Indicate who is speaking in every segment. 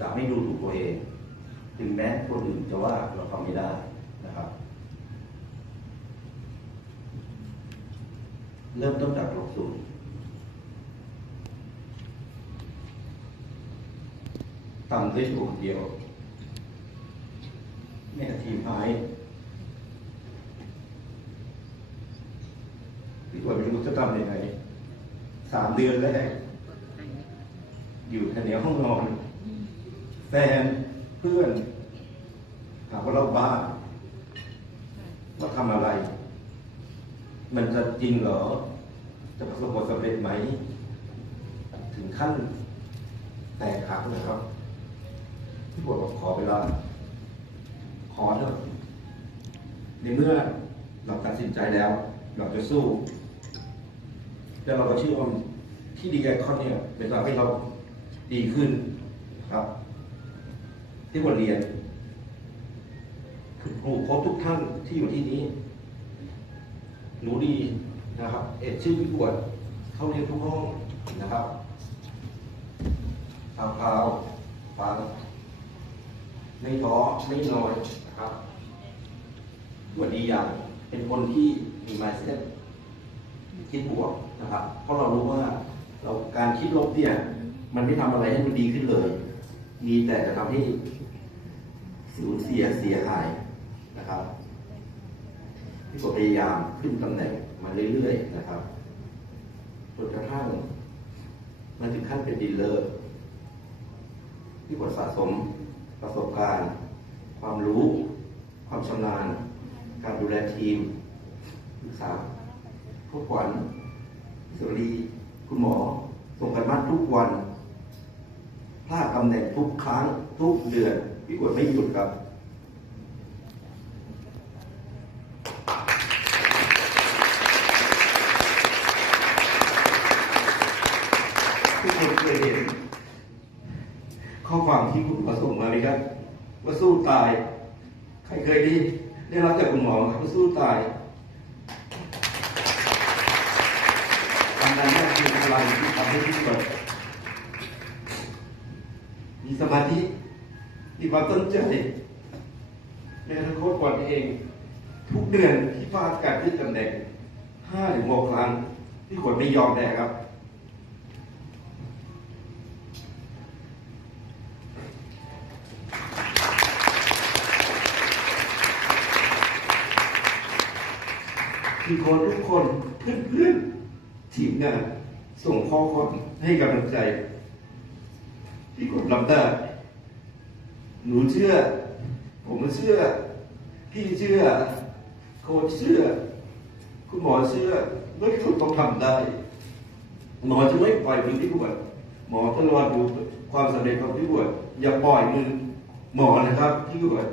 Speaker 1: จะไม่ดูถูกตัวเอง ถึงแม้คนอื่นจะว่าเราทำไม่ได้นะครับ เริ่มต้นจากหลักสูตรทำด้วยตัวคนเดียวแม่ทีมหายพี่ว่าไม่รู้จะทำยังไงสามเดือนแรกอยู่แต่ในห้องนอน แฟนเพื่อนถามว่าเราบ้าว่าทำอะไร มันจะจริงเหรอ จะประสบผลสำเร็จไหม ถึงขั้นแตกหักนะครับพี่บวชบอกขอเวลา ขอเถอะในเมื่อเราตัดสินใจแล้ว เราจะสู้ แล้วเราก็เชื่อว่าที่ดีไอคอนเนี่ยเป็นทำให้เราดีขึ้นครับ ที่บทเรียนคือครูครบทุกท่านที่อยู่ที่นี้รู้ดีนะครับ เอ็ดชื่อพี่บวชเข้าเรียนทุกห้องนะครับทำข่าวฟังไม่ท้อไม่นอยนะครับบวชดีอย่างเป็นคนที่มี mindset คิดบวกนะครับ เพราะเรารู้ว่าเราการคิดลบเนี่ย มันไม่ทำอะไรให้มันดีขึ้นเลย มีแต่จะทำให้สูญเสียเสียหายนะครับที่ผมพยายามขึ้นตำแหน่งมาเรื่อยๆนะครับจนกระทั่งมาถึงขั้นเป็นดีลเลอร์ที่ผมสะสมประสบการณ์ ความรู้ ความชำนาญ การดูแลทีมศึกษาทุกวันสุรี คุณหมอ ส่งกันบ้านทุกวัน พลาดตำแหน่งทุกครั้งทุกเดือนพี่กวดไม่หยุดครับทุกคนเคยเห็นข้อความที่คุณหมอส่งมาไหมครับ ว่าสู้ตาย ใครเคยไดีได้รับจากคุณหมอครับว่าสู้ตายทำงานแรกคือพลังที่ทำให้ทุกคน มีสมาธิมีความตั้งใจในอนาคตก่อนเอง ทุกเดือนที่พลาดการขึ้นตำแหน่งห้าถึงหกครั้ง ที่คนไม่ยอมแน่ครับ คือคนทุกคนเพื่อนเพื่อนๆทีมงานส่งข้อความให้กำลังใจ ที่กดรับได้หนูเชื่อ ผมเชื่อ พี่เชื่อ โค้ชเชื่อ คุณหมอเชื่อว่าทุกคนต้องทำได้ หมอจะไม่ปล่อยมือพี่บวชหมอจะรอดูความสำเร็จของพี่บวชอย่าปล่อยมือหมอนะครับพี่บวช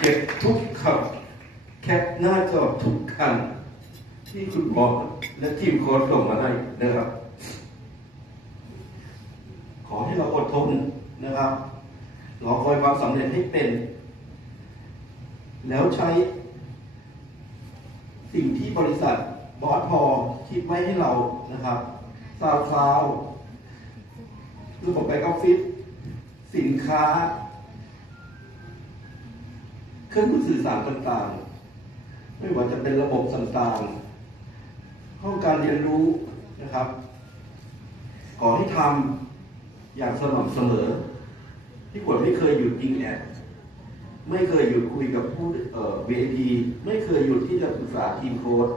Speaker 1: เก็บทุกคำแคปหน้าจอทุกคัน ที่คุณหมอและทีมโค้ชส่งมาให้นะครับ ขอให้เราอดทนนะครับรอคอยความสำเร็จให้เป็น แล้วใช้ สิ่งที่บริษัทบอสพอคิดไว้ให้เรานะครับซาวคลาวระบบแบ็กออฟฟิศสินค้า เครื่องมือสื่อสารต่างๆ ไม่ว่าจะเป็นระบบต่างๆ ห้องการเรียนรู้นะครับ ขอให้ทำอย่างสม่ำเสมอ ที่ขวดไม่เคยหยุดยิงแอดไม่เคยหยุดคุยกับผู้เอ่อ VIP ไม่เคยหยุดที่จะปรึกษาทีมโค้ด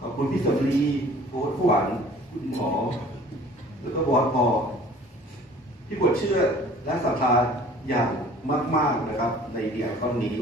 Speaker 1: ขอบคุณพี่สมรีโค้ดขวัญคุณหมอ แล้วก็บอสพอที่บวชเชื่อและศรัทธาอย่างมาก ๆ นะครับ ในเดียคอนนี้